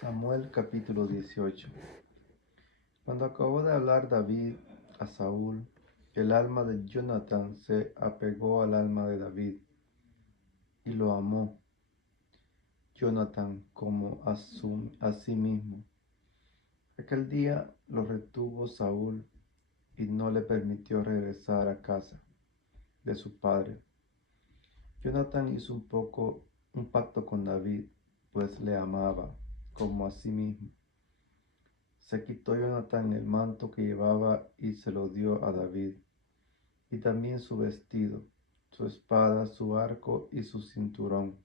Samuel capítulo 18. Cuando acabó de hablar David a Saúl, el alma de Jonatán se apegó al alma de David y lo amó Jonatán como a sí mismo. Aquel día lo retuvo Saúl y no le permitió regresar a casa de su padre. Jonatán hizo un pacto con David, pues le amaba como a sí mismo. Se quitó Jonatán el manto que llevaba y se lo dio a David, y también su vestido, su espada, su arco y su cinturón.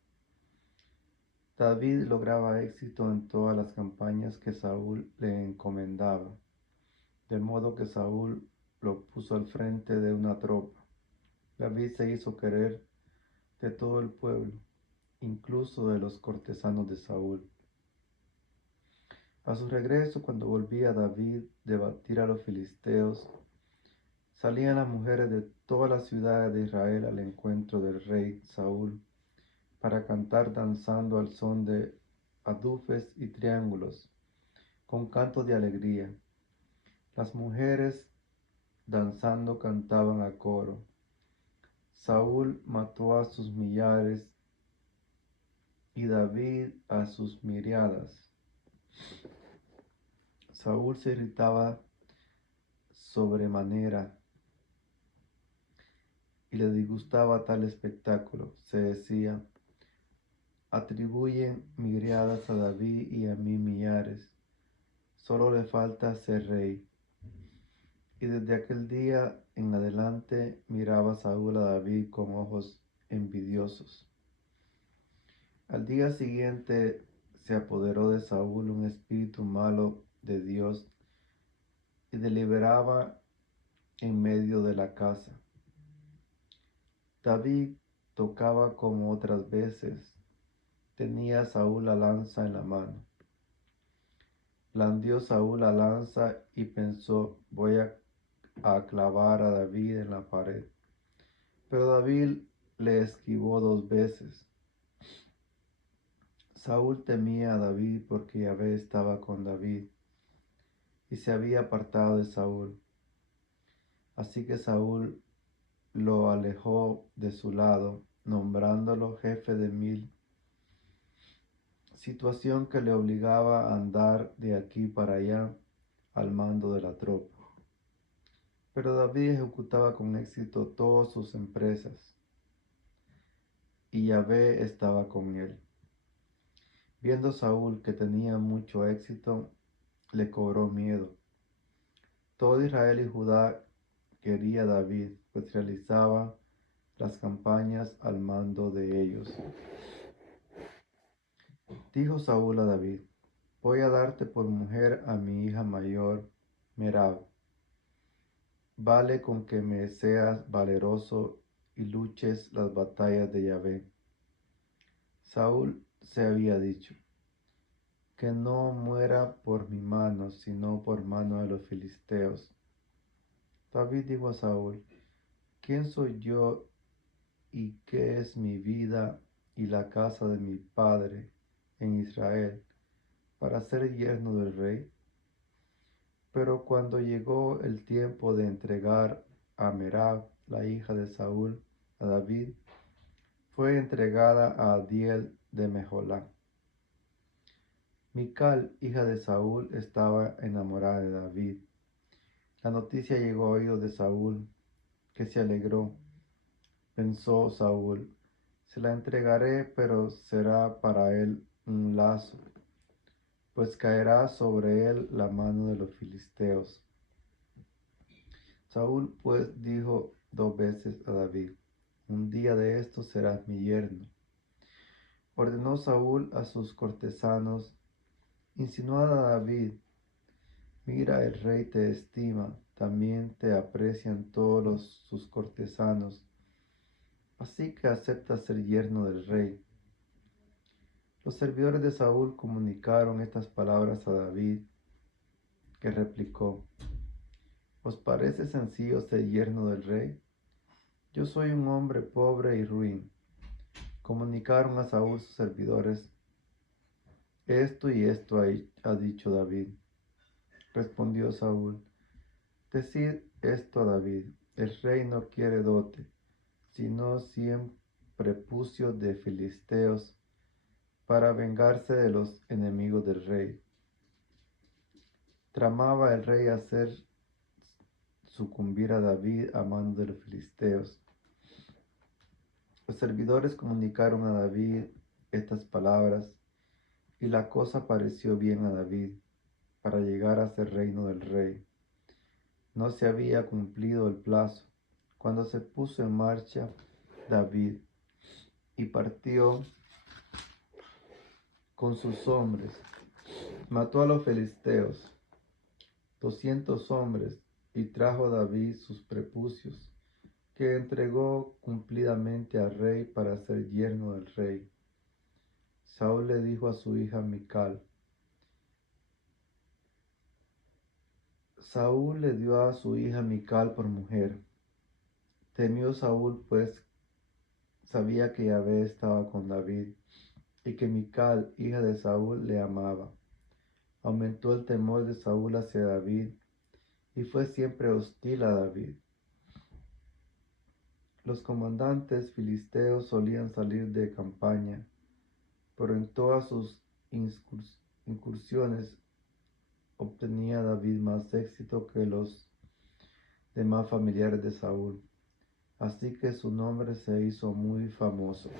David lograba éxito en todas las campañas que Saúl le encomendaba, de modo que Saúl lo puso al frente de una tropa. David se hizo querer de todo el pueblo, incluso de los cortesanos de Saúl. A su regreso, cuando volvía David de batir a los filisteos, salían las mujeres de todas las ciudades de Israel al encuentro del rey Saúl para cantar danzando al son de adufes y triángulos, con cantos de alegría. Las mujeres danzando cantaban a coro. Saúl mató a sus millares y David a sus miriadas. Saúl se irritaba sobremanera y le disgustaba tal espectáculo. Se decía: atribuyen miriadas a David y a mí millares. Solo le falta ser rey. Y desde aquel día en adelante miraba Saúl a David con ojos envidiosos. Al día siguiente se apoderó de Saúl un espíritu malo de Dios y deliberaba en medio de la casa. David tocaba como otras veces. Tenía Saúl la lanza en la mano. Blandió Saúl la lanza y pensó: voy a clavar a David en la pared. Pero David le esquivó 2 veces. Saúl temía a David porque Yahvé estaba con David y se había apartado de Saúl. Así que Saúl lo alejó de su lado, nombrándolo jefe de 1000, situación que le obligaba a andar de aquí para allá al mando de la tropa. Pero David ejecutaba con éxito todas sus empresas y Yahvé estaba con él. Viendo Saúl que tenía mucho éxito, le cobró miedo. Todo Israel y Judá quería a David, pues realizaba las campañas al mando de ellos. Dijo Saúl a David: voy a darte por mujer a mi hija mayor, Merab. Vale con que me seas valeroso y luches las batallas de Yahvé. Saúl se había dicho: que no muera por mi mano, sino por mano de los filisteos. David dijo a Saúl: ¿quién soy yo y qué es mi vida y la casa de mi padre en Israel para ser yerno del rey? Pero cuando llegó el tiempo de entregar a Merab, la hija de Saúl, a David, fue entregada a Adiel de Meholá. Mical, hija de Saúl, estaba enamorada de David. La noticia llegó a oídos de Saúl, que se alegró. Pensó Saúl: se la entregaré, pero será para él un lazo, pues caerá sobre él la mano de los filisteos. Saúl pues dijo 2 veces a David: un día de estos serás mi yerno. Ordenó Saúl a sus cortesanos: insinuad a David. Mira, el rey te estima, también te aprecian todos sus cortesanos, así que acepta ser yerno del rey. Los servidores de Saúl comunicaron estas palabras a David, que replicó: ¿os parece sencillo ser yerno del rey? Yo soy un hombre pobre y ruin. Comunicaron a Saúl sus servidores: Esto y esto ha dicho David. Respondió Saúl, decid esto a David, el rey no quiere dote, sino 100 prepucios de filisteos para vengarse de los enemigos del rey. Tramaba el rey hacer sucumbir a David a manos de los filisteos. Los servidores comunicaron a David estas palabras, y la cosa pareció bien a David para llegar a ser reino del rey. No se había cumplido el plazo cuando se puso en marcha David y partió con sus hombres. Mató a los filisteos, 200 hombres, y trajo David sus prepucios, que entregó cumplidamente al rey para ser yerno del rey. Saúl le dijo a su hija Mical. Saúl le dio a su hija Mical por mujer. Temió Saúl, pues sabía que Yahvé estaba con David, y que Mical, hija de Saúl, le amaba. Aumentó el temor de Saúl hacia David, y fue siempre hostil a David. Los comandantes filisteos solían salir de campaña, pero en todas sus incursiones obtenía David más éxito que los demás familiares de Saúl, así que su nombre se hizo muy famoso.